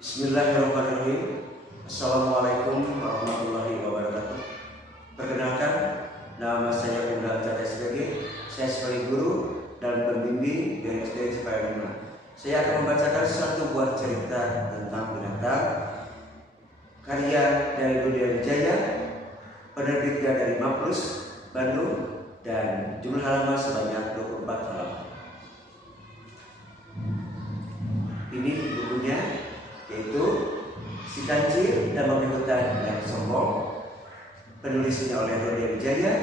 Bismillahirrahmanirrahim. Assalamualaikum warahmatullahi wabarakatuh. Perkenalkan, nama saya Bunda Cata SPG. Saya sebagai guru dan pembimbing dari SD Cipayung 5. Saya akan membacakan satu buah cerita tentang binatang karya dari Rudia Wijaya, penerbitnya dari Maplus, Bandung, dan jumlah halaman sebanyak 24 halaman. Ini bukunya, yaitu Si Kancil dan Babi Hutan yang Sombong, penulisnya oleh Rudia Wijaya,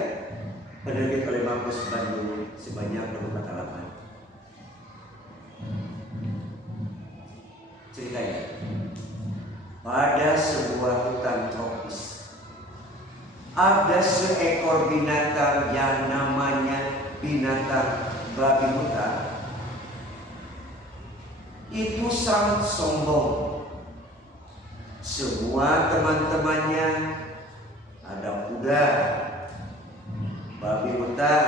penerbit oleh Maplus Bandung, sebanyak 24 halaman. Ceritanya, pada sebuah hutan tropis ada seekor binatang yang namanya binatang babi hutan. Itu sangat sombong. Semua teman-temannya, ada kuda, babi hutan,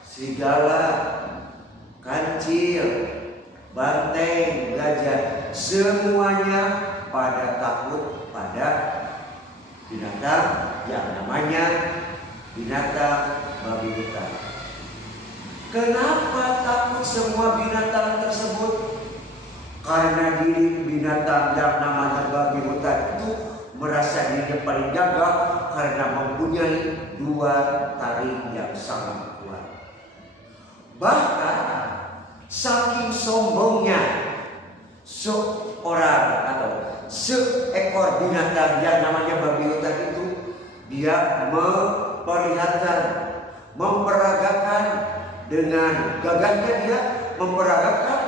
serigala, kancil, banteng, gajah, semuanya pada takut pada binatang yang namanya binatang babi hutan. Kenapa takut semua binatang tersebut? Karena diri binatang yang namanya babi hutan itu merasa dirinya paling gagah karena mempunyai dua taring yang sangat kuat. Bahkan saking sombongnya seorang atau seekor binatang yang namanya babi hutan itu, dia memperlihatkan, memperagakan dengan gagahnya, dia memperagakan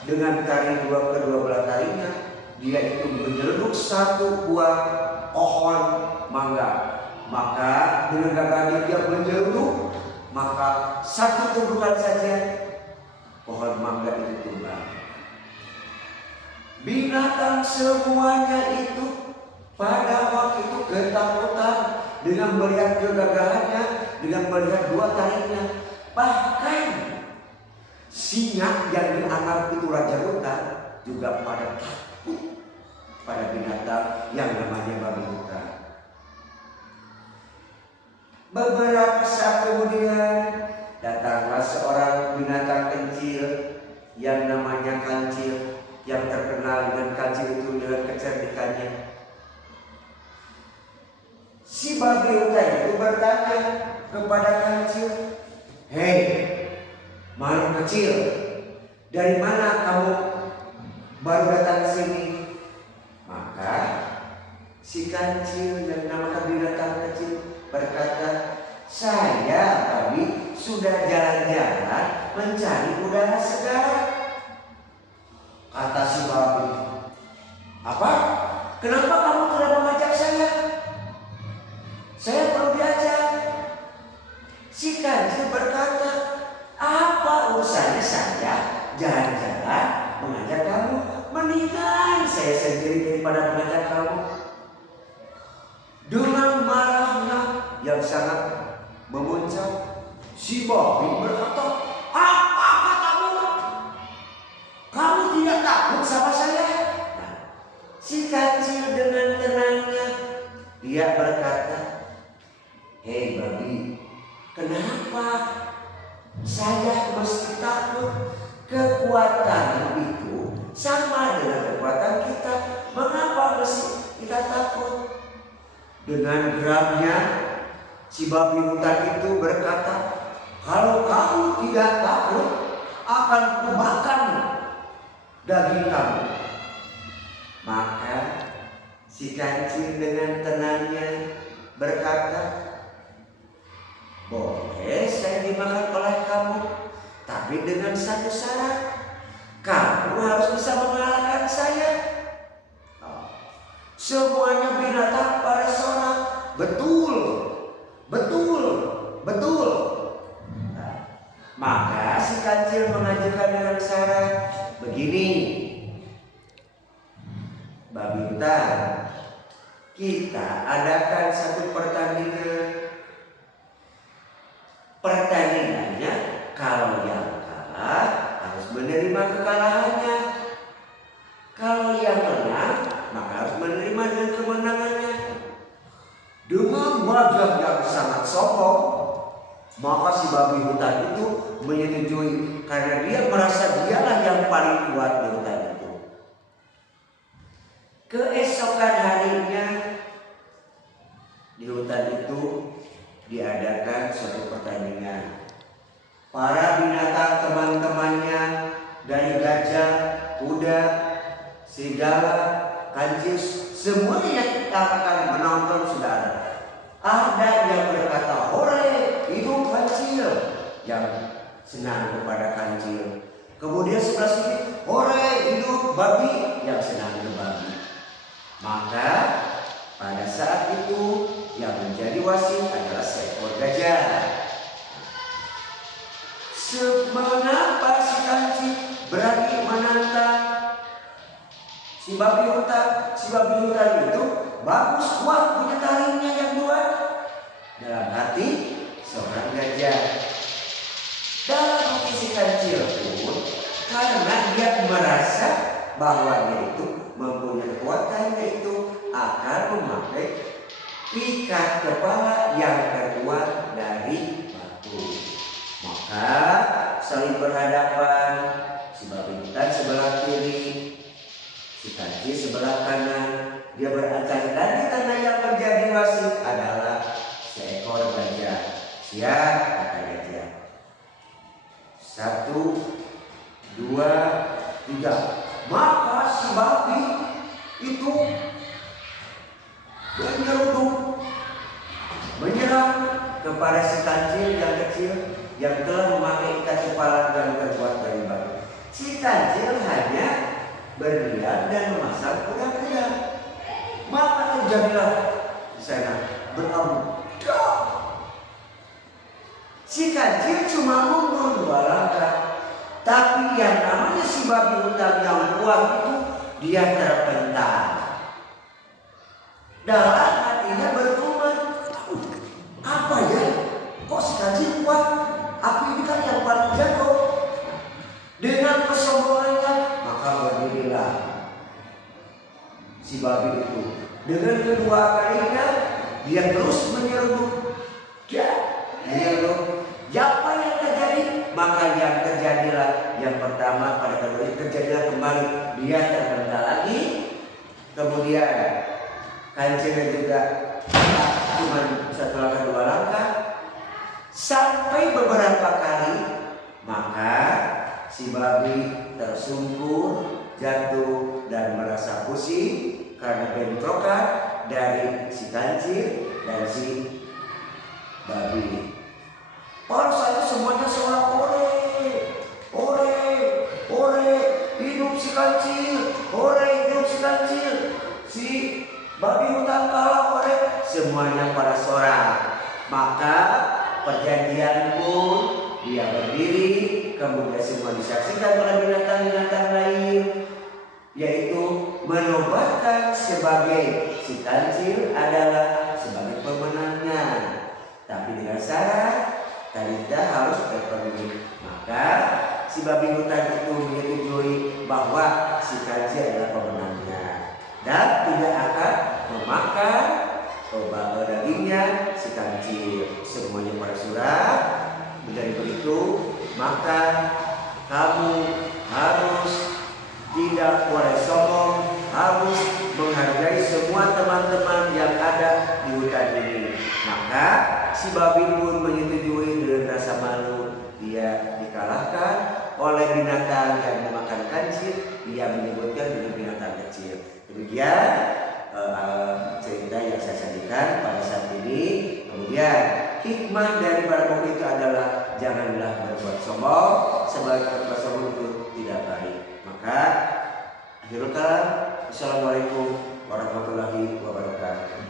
dengan taring kedua belah taringnya. Dia itu menyeruduk satu buah pohon mangga. Maka dengan gagahnya dia menyeruduk, maka satu tumbukan saja pohon mangga itu tumbang. Binatang semuanya itu pada waktu itu ketakutan dengan melihat kegagahannya, dengan melihat dua taringnya. Bahkan singa yang dianggap itu raja hutan juga pada takut pada binatang yang namanya babi hutan. Beberapa saat kemudian datanglah seorang binatang kecil yang namanya kancil, yang terkenal dengan kancil itu dengan kecerdikannya. Si babi hutan itu bertanya kepada kancil, "Hei, makhluk kecil, dari mana kamu baru datang ke sini?" Maka si kancil yang namanya binatang kecil berkata, "Saya tadi sudah jalan-jalan mencari udara segar." Kata si babi, "Apa? Kenapa kamu tidak mengajak saya? Saya perlu diajak." Si kancil berkata, "Apa urusannya saya jalan-jalan mengajak kamu? Mendingan saya sendiri daripada mengajak kamu." Dengan marahnya yang sangat memuncak, si babi berkata, "Apa katamu? Kamu tidak takut sama saya?" Nah, si kancil dengan tenangnya dia berkata, "Hei babi, kenapa saya mesti takut? Kekuatan itu sama dengan kekuatan kita. Mengapa mesti kita takut?" Dengan geramnya si babi hutan itu berkata, "Kalau kamu tidak takut, akan kumakan daging kamu." Maka si kancil dengan tenangnya berkata, "Boleh saya dimakan oleh kamu, tapi dengan satu syarat. Kamu harus bisa mengalahkan saya." Semuanya binatang pada sorak, "Betul, betul, betul." Nah, maka si kancil mengajukan dengan syarat begini, "Babi hutan, kita adakan satu pertandingan. Pertandingannya, kalau yang kalah harus menerima kekalahannya. Kalau yang menang maka harus menerima dengan kemenangannya. Dengan wajah yang sangat sombong, maka si babi hutan itu menyetujui karena dia merasa dialah yang paling kuat di hutan itu. Keesokan harinya di hutan itu diadakan suatu pertandingan. Para binatang teman-temannya dari gajah, kuda, serigala, kancil, semuanya yang akan menonton sudah ada. Ada yang berkata, "Hore, hidup kancil," yang senang kepada kancil. Kemudian sebelah sini, "Hore, hidup babi," yang senang ke babi. Maka pada saat itu yang menjadi wasit adalah seekor gajah. Mengapa si kancil berani menantang si babi hutan? Si babi hutan itu bagus, kuat, punya taringnya yang dua. Dalam hati seorang gajah. Dalam hati si kancil pun, karena dia merasa bahwa dia itu mempunyai kekuatan, yaitu akan memakai ikat kepala yang terbuat dari batu. Maka saling berhadapan, si babi hutan sebelah kiri, si kancil sebelah kanan. Dia berancang dan di tengah yang menjadi wasit adalah seekor gajah. Siap, kata gajah. 1, 2, 3. Maka si babi itu menyerang kepada si kancil yang kecil yang telah memakai ikat kepala dan terbuat dari batu. Si kancil hanya berdiam dan memasang kuda-kuda. Maka terjadilah di sana beramuk. Si kancil cuma mundur 2 langkah, tapi yang namanya si babi hutan yang kuat itu dia terpental. Dalam hatinya bergumam, apa ya? Kok si kancil kuat? Aku ini kan yang paling jago. Dengan kesombongannya, maka berdirilah si babi itu. Dengan kedua kalinya, dia terus menyerbu. Apa yang terjadi? Maka yang terjadilah yang pertama pada kali terjadilah kembali. Dia terpental lagi. Kemudian kancilnya juga cuma 1 langkah 2 langkah. Sampai beberapa kali, maka si babi tersungkur, jatuh dan merasa pusing karena bentrokan dari si kancil dan si babi. Pada saat semuanya seolah ore, hidup si kancil, hidup si kancil, si babi hutan kalah, semuanya pada sorak. Maka perjanjian pun dia berdiri, kemudian semua disaksikan oleh binatang-binatang lain, yaitu menobatkan sebagai si kancil adalah sebagai pemenangnya, tapi dengan syarat Talita harus terpenuhi. Maka si babi hutan itu menyetujui bahwa si kancil adalah pemenangnya dan tidak akan memakan dagingnya si kancil. Semuanya pada surat. Dari begitu, maka kamu harus tidak boleh sombong, harus menghargai semua teman-teman yang ada di hutan ini. Maka si babi pun menyetujui dengan rasa malu. Dia dikalahkan oleh binatang yang memakan kancil. Dia menyebutkan dengan binatang kecil. Demikian cerita yang saya sajikan pada saat ini. Kemudian hikmah dari para buku itu adalah janganlah berbuat sombong, sebab berbuat sombong itu tidak baik. Maka akhirul kalam, assalamualaikum warahmatullahi wabarakatuh.